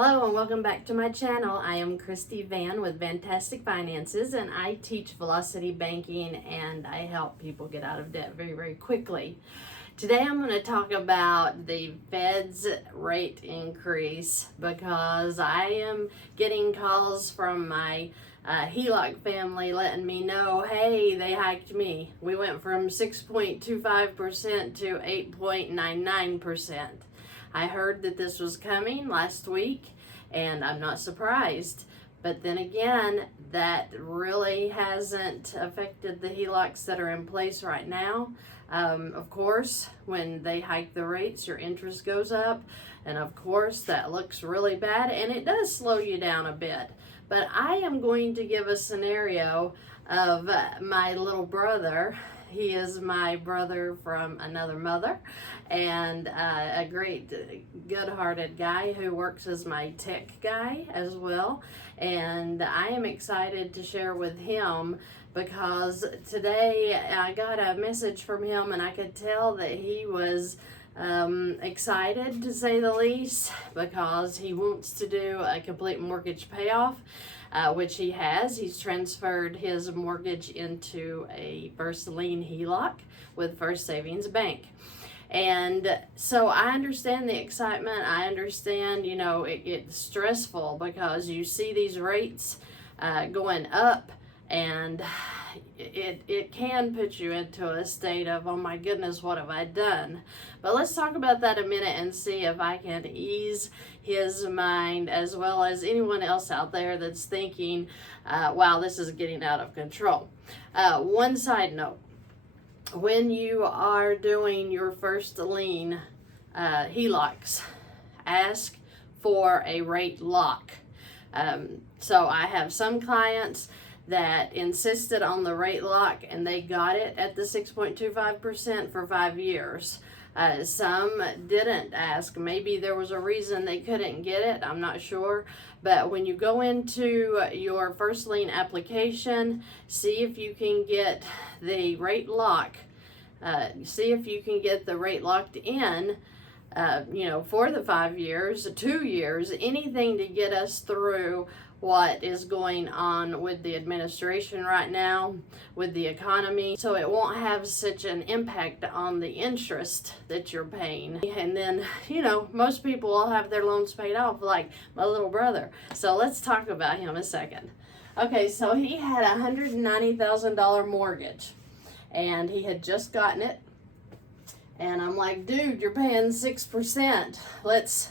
Hello and welcome back to my channel. I am Christy VANN with Fantastic Finances, and I teach velocity banking and I help people get out of debt very, very quickly. Today I'm going to talk about the Fed's rate increase because I am getting calls from my HELOC family letting me know, hey, they hiked me. We went from 6.25% to 8.99%. I heard that this was coming last week, and I'm not surprised. But then again, that really hasn't affected the HELOCs that are in place right now. Of course, when they hike the rates, your interest goes up, and of course, that looks really bad, and it does slow you down a bit. But I am going to give a scenario of my little brother. He is my brother from another mother, and a great, good-hearted guy who works as my tech guy as well. And I am excited to share with him because today I got a message from him, and I could tell that he was excited, to say the least, because he wants to do a complete mortgage payoff. Which he has. He's transferred his mortgage into a first lien HELOC with First Savings Bank. And so I understand the excitement. I understand, it's stressful because you see these rates going up, and it can put you into a state of, oh my goodness, what have I done? But let's talk about that a minute and see if I can ease his mind, as well as anyone else out there that's thinking, wow, this is getting out of control. One side note, when you are doing your first lien HELOCs, ask for a rate lock. So I have some clients that insisted on the rate lock, and they got it at the 6.25% for 5 years. Some didn't ask. Maybe there was a reason they couldn't get it. I'm not sure. But when you go into your first lien application, see if you can get the rate lock. See if you can get the rate locked in, for the 5 years, 2 years, anything to get us through what is going on with the administration right now, with the economy, so it won't have such an impact on the interest that you're paying. And then, most people will have their loans paid off, like my little brother. So let's talk about him a second. Okay, so he had a $190,000 mortgage, and he had just gotten it. And I'm like, dude, you're paying 6%. Let's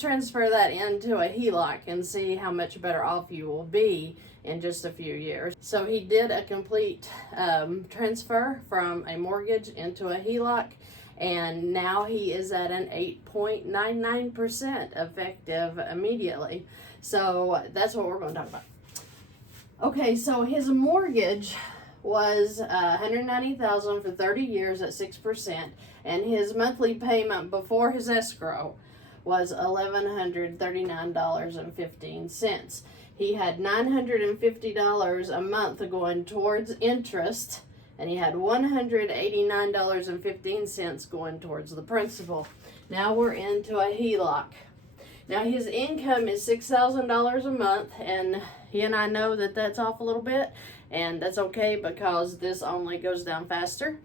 transfer that into a HELOC and see how much better off you will be in just a few years. So he did a complete transfer from a mortgage into a HELOC, and now he is at an 8.99% effective immediately. So that's what we're going to talk about. Okay, so his mortgage was $190,000 for 30 years at 6%, and his monthly payment before his escrow was $1,139.15. He had $950 a month going towards interest, and he had $189.15 going towards the principal. Now we're into a HELOC. Now his income is $6,000 a month, and he and I know that that's off a little bit, and that's okay because this only goes down faster.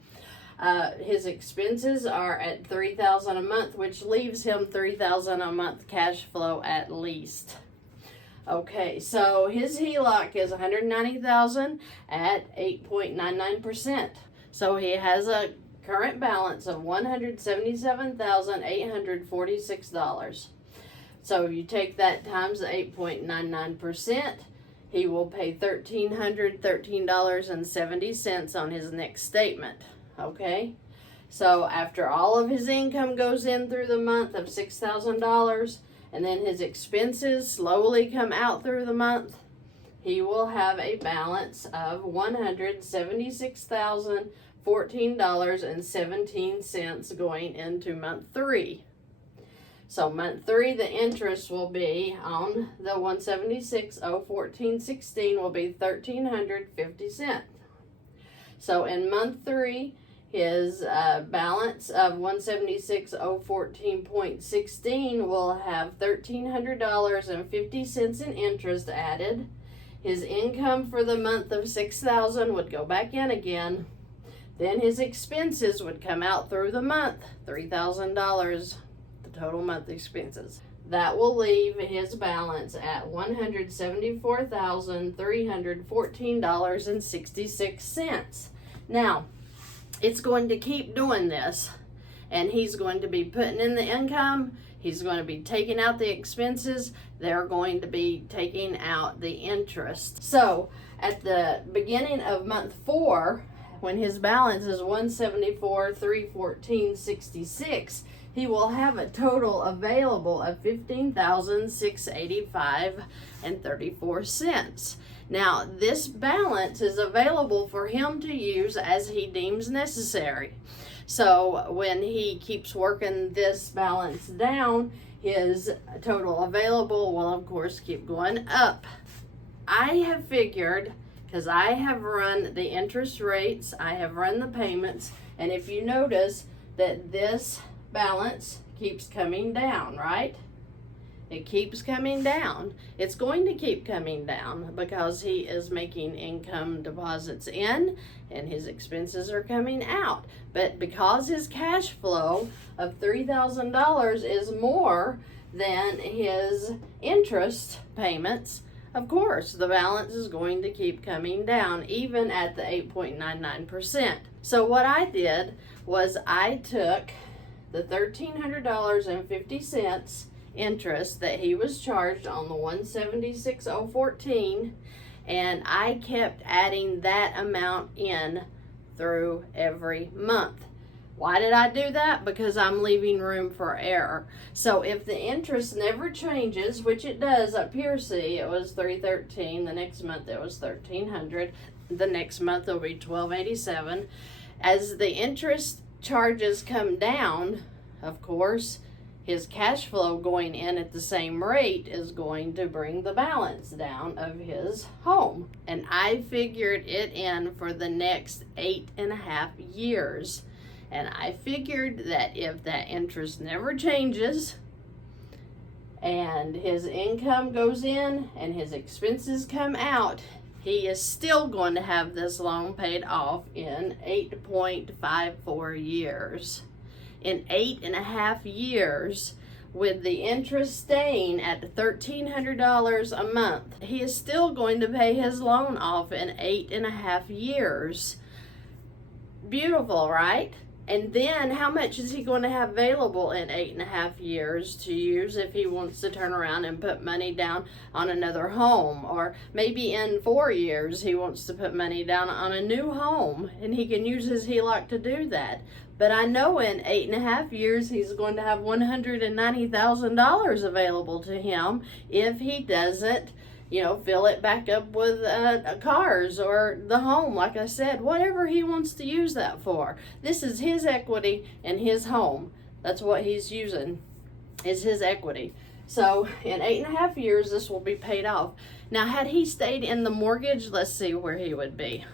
His expenses are at $3,000 a month, which leaves him $3,000 a month cash flow at least. Okay, so his HELOC is $190,000 at 8.99%. So he has a current balance of $177,846. So you take that times the 8.99%, he will pay $1,313.70 on his next statement. Okay, so after all of his income goes in through the month of $6,000, and then his expenses slowly come out through the month, he will have a balance of $176,014.17 going into month 3. So month 3, the interest will be on the $176,014.16 will be $1,350. So in month 3, his balance of $176,014.16 will have $1,300.50 in interest added. His income for the month of $6,000 would go back in again. Then his expenses would come out through the month, $3,000, the total month expenses. That will leave his balance at $174,314.66. Now, it's going to keep doing this, and he's going to be putting in the income, he's going to be taking out the expenses, they're going to be taking out the interest. So at the beginning of month 4, when his balance is $174,314.66, he will have a total available of $15,685.34. Now, this balance is available for him to use as he deems necessary. So when he keeps working this balance down, his total available will, of course, keep going up. I have figured, because I have run the interest rates, I have run the payments, and if you notice that this balance keeps coming down, right? It keeps coming down. It's going to keep coming down because he is making income deposits in and his expenses are coming out. But because his cash flow of $3,000 is more than his interest payments, of course, the balance is going to keep coming down, even at the 8.99%. So what I did was I took the $1,300.50 interest that he was charged on the $176,014, and I kept adding that amount in through every month. Why did I do that? Because I'm leaving room for error. So if the interest never changes, which it does up here, see, it was $313, the next month it was $1,300, the next month it'll be $1,287. As the interest charges come down, of course, his cash flow going in at the same rate is going to bring the balance down of his home. And I figured it in for the next 8.5 years. And I figured that if that interest never changes and his income goes in and his expenses come out, he is still going to have this loan paid off in 8.54 years. In 8.5 years, with the interest staying at $1,300 a month, he is still going to pay his loan off in 8.5 years. Beautiful, right? And then how much is he going to have available in 8.5 years to use if he wants to turn around and put money down on another home? Or maybe in 4 years he wants to put money down on a new home and he can use his HELOC to do that. But I know in 8.5 years he's going to have $190,000 available to him if he doesn't, fill it back up with cars or the home, like I said, whatever he wants to use that for. This is his equity in his home. That's what he's using, is his equity. So in 8.5 years, this will be paid off. Now, had he stayed in the mortgage, let's see where he would be.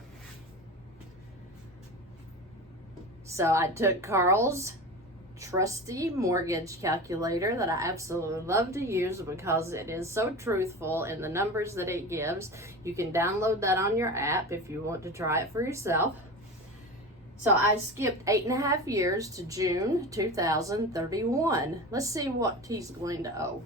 So I took Carl's trusty mortgage calculator that I absolutely love to use because it is so truthful in the numbers that it gives. You can download that on your app if you want to try it for yourself. So I skipped 8.5 years to June 2031. Let's see what he's going to owe.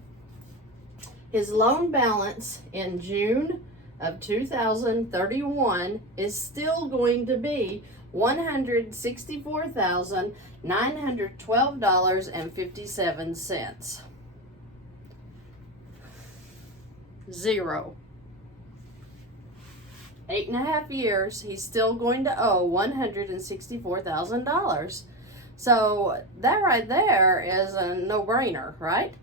His loan balance in June of 2031 is still going to be $164,912.57. Zero. 8.5 years, he's still going to owe $164,000. So that right there is a no-brainer, right?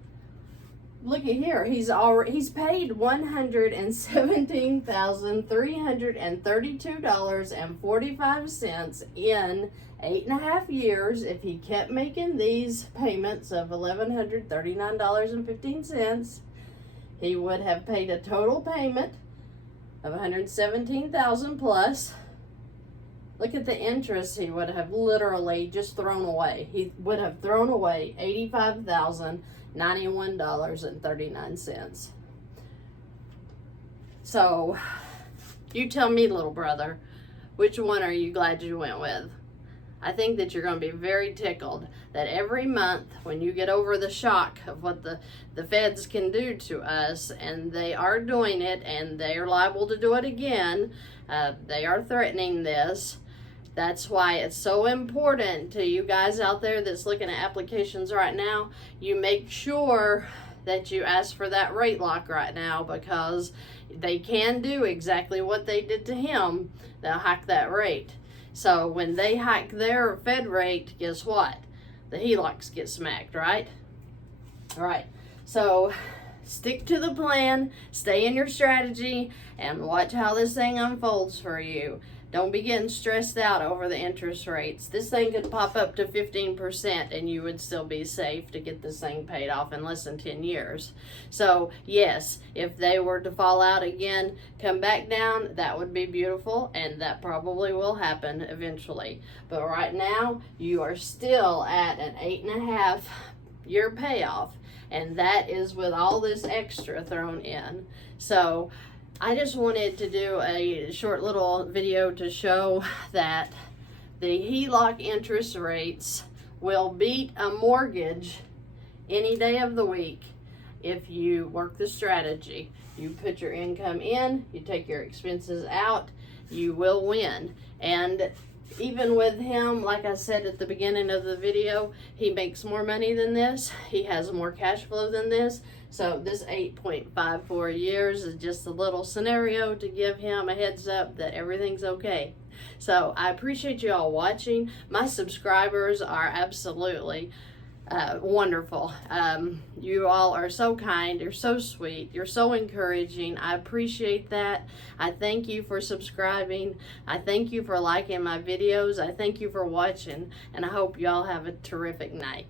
Look at here, he's paid $117,332.45 in 8.5 years. If he kept making these payments of $1,139.15, he would have paid a total payment of $117,000 plus Look at the interest he would have literally just thrown away. He would have thrown away $85,091.39. So, you tell me, little brother, which one are you glad you went with? I think that you're going to be very tickled that every month when you get over the shock of what the feds can do to us, and they are doing it and they are liable to do it again, they are threatening this. That's why it's so important to you guys out there that's looking at applications right now, you make sure that you ask for that rate lock right now, because they can do exactly what they did to him. They'll hike that rate. So when they hike their Fed rate, guess what? The HELOCs get smacked, right? All right. So stick to the plan, stay in your strategy, and watch how this thing unfolds for you. Don't be getting stressed out over the interest rates. This thing could pop up to 15% and you would still be safe to get this thing paid off in less than 10 years. So yes, if they were to fall out again, come back down, that would be beautiful, and that probably will happen eventually. But right now, you are still at an 8.5 year payoff, and that is with all this extra thrown in. So I just wanted to do a short little video to show that the HELOC interest rates will beat a mortgage any day of the week if you work the strategy. You put your income in, you take your expenses out, you will win. And even with him, like I said at the beginning of the video, he makes more money than this. He has more cash flow than this. So this 8.54 years is just a little scenario to give him a heads up that everything's okay. So I appreciate you all watching. My subscribers are absolutely wonderful. You all are so kind, you're so sweet, you're so encouraging. I appreciate that. I thank you for subscribing. I thank you for liking my videos. I thank you for watching, and I hope y'all have a terrific night.